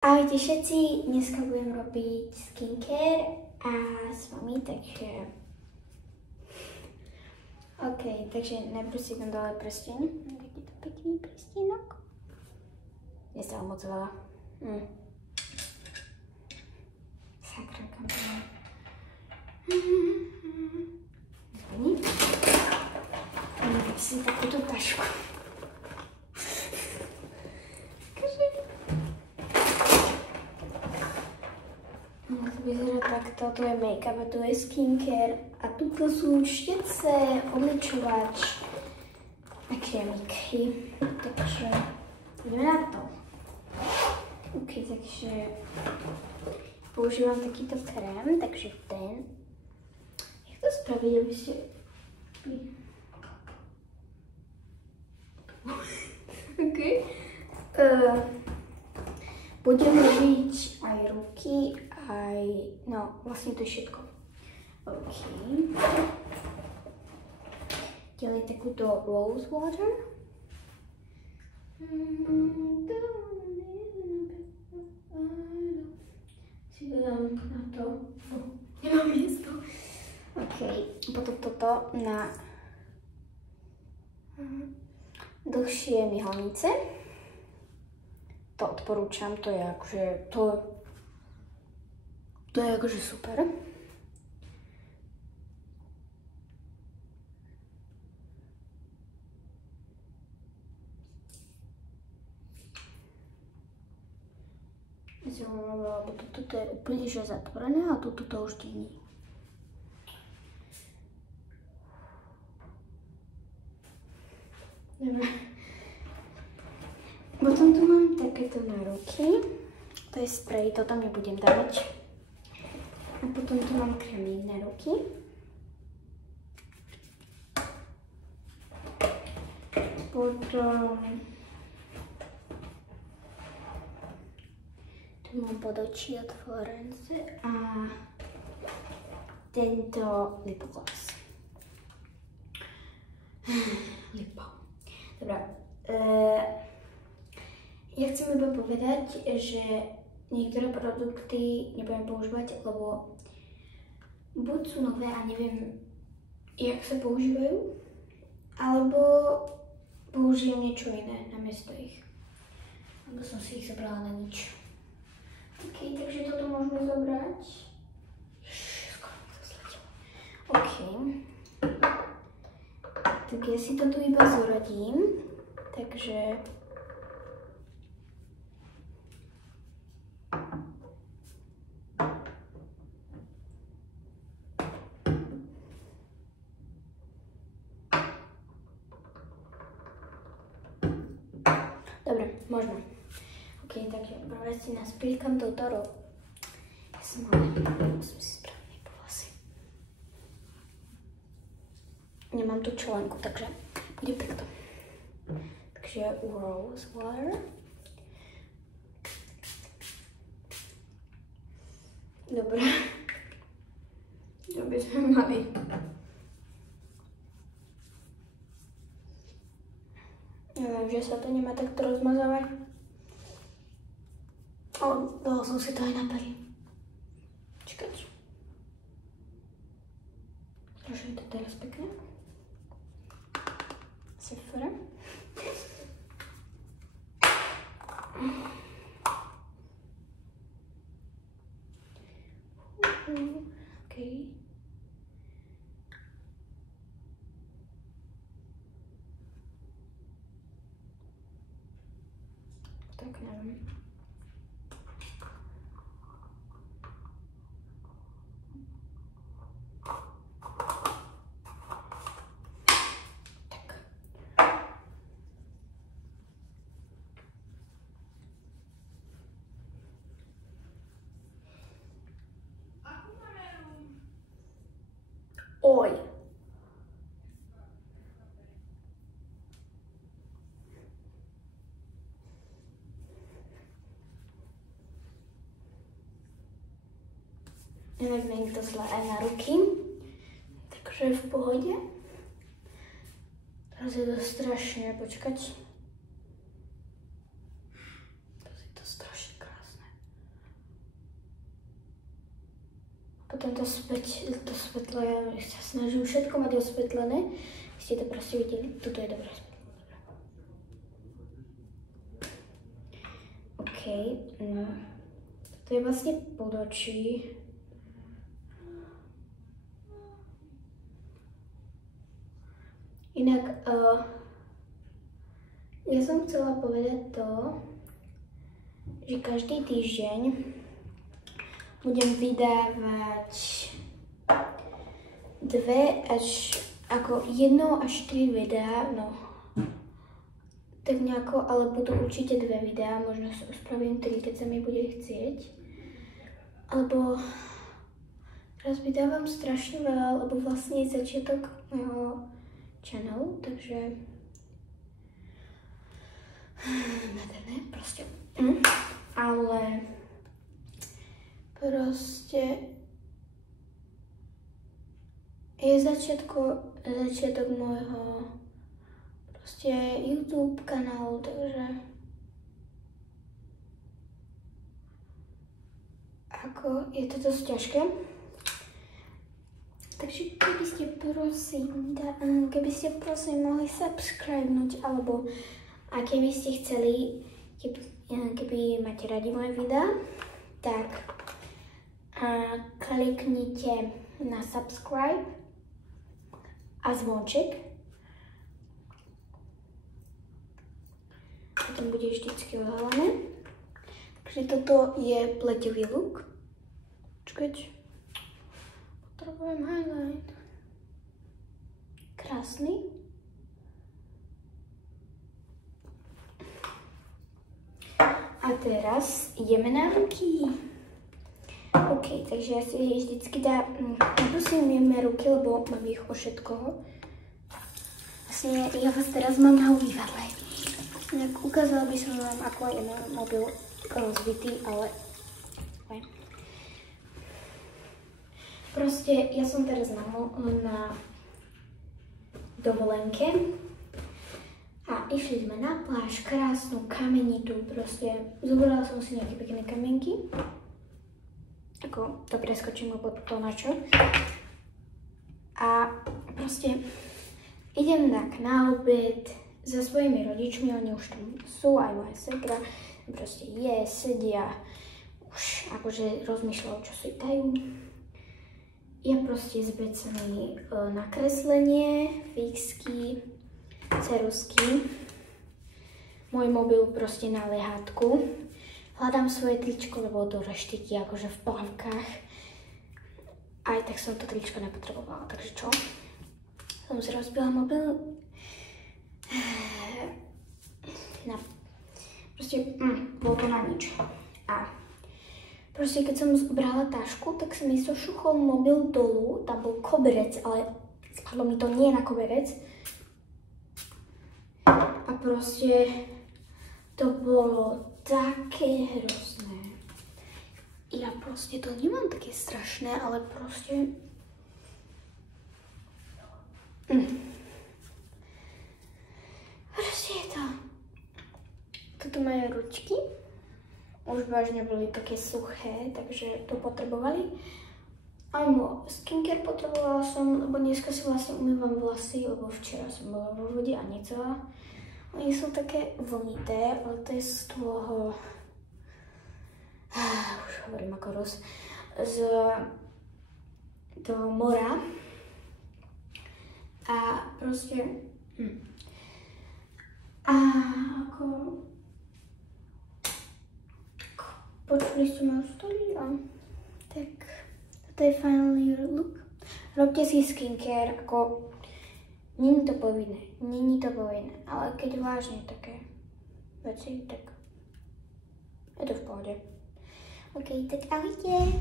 Ahojte všetci, dneska budem robiť skincare a s vami, takže... OK, takže najprv si dám dole prsteň. Takýto pekný prstínok. Nestávam moc veľa. Sakra, kam to mám. Zvoni. Mám si takúto tašku. Vyzerá takto, tu je make-up a tu je skincare a tuto sú štece, obličovač a krémiky. Takže ideme na to. OK, takže používam takýto krém, takže ten. Jak to spraviť, aby ste... OK. Budem robiť aj ruky, aj, no vlastne to je všetko. OK. Ďalej takúto rose water. Si dodám na to. Nemám miesto. OK. Potom toto na dlhšie myhalnice. To odporúčam, to je akože, to je akože super. Lebo toto je úplne že zatvorené a toto to už nie. Dobre. Potom tu mám takéto na ruky. To je spray, to tam nebudem dávať. A potom tu mám krémik na ruky. Potom tu mám pod oči od Florence a tento lip gloss. Lip balm. Dobre. Ja chcem iba povedať, že niektoré produkty nebudem používať, lebo buď sú nové a neviem, jak sa používajú, alebo použijem niečo iné namiesto ich. Lebo som si ich zobrala na nič. OK, takže toto môžeme zobrať. Skoro mi to zletelo. OK. Tak ja si to tu iba zoradím, takže... Dobre, môžeme. OK, takže prvé si naspíkam touto robu. Ja som si správne po vlasy. Nemám tu členku, takže bude takto. Takže rose water. Dobre. Dobre sme mali. Neviem, že sa to nemá takto rozmazávať. Dala som si to aj na pery. Čakať. Takže je to teraz pekné. Sephora. OK. Tak neviem. Oj. Neviem, to zle aj na ruky, takže v pohode. Teraz je to strašne, počkať. Teraz je to strašne krásne. potom to svetlo, ja sa snažím všetko mať osvetlené. Ste to proste videli, toto je dobré svetlo. OK, no. To je vlastne pod očí. Inak, ja som chcela povedať to, že každý týždeň budem vydávať 1 až 3 videá, no tak nejako, ale budú určite 2 videá, možno spravím 3, keď sa mi bude chcieť. Alebo teraz vydávam strašne veľa, lebo vlastne je začiatok mojho channelu, takže nádherné, proste. Ale proste je začiatok môjho proste YouTube kanálu, takže ako je to dosť ťažké. Takže keby ste prosím mohli subscribenúť, alebo a keby ste chceli, keby máte radi moje videá, tak kliknite na subscribe a zvonček. Potom bude vždycky odhalené. Takže toto je pleťový look. Počkajte. Potrebujem highlight. Krásny. A teraz ideme na ruky. OK, takže ja si vždycky neposunieme ruky, lebo mám ich o všetkoho. Vlastne ja vás teraz mám na umývadle. Ukázala by som vám, ako je môj mobil rozbitý, ale proste ja som teraz na dovolenke a išli sme na pláž, krásnu, kamenitú, proste zobrala som si nejaké pekné kamienky, ako to preskočím, lebo to na čo, a proste idem tak na obed so svojimi rodičmi, oni už tam sú, aj moja segra, proste sedia, už akože rozmýšľajú, čo si dajú. Ja proste zbecený na kreslenie, fixky, ceruzky, môj mobil proste na lehátku. Hľadám svoje tričko, lebo do reštiky, akože v plavkách. Aj tak som to tričko nepotrebovala, takže čo? Som si rozbila mobil. Proste, bolo to na nič. A proste, keď som brala tašku, tak sa mi zošuchol mobil dolu, tam bol koberec, ale spadlo mi to nie na koberec. A proste, to bolo také hrozné. Ja proste to nemám také strašné, ale proste... Proste je to... Toto moje ručky. Už vážne boli také suché, takže to potrebovali. Aj skincare potrebovala som, lebo dneska si vlastne umývam vlasy, lebo včera som bola vo vode a necelá. Oni sú také vlnité, ale to je z toho... Už hovorím ako Rus. Z toho mora. A proste... A ako... Počuli ste moju story? Tak, toto je finally your look. Robte si skincare, ako... Není to povinné, ale keď vážne také veci, tak je to v pohode. OK, tak ahojte.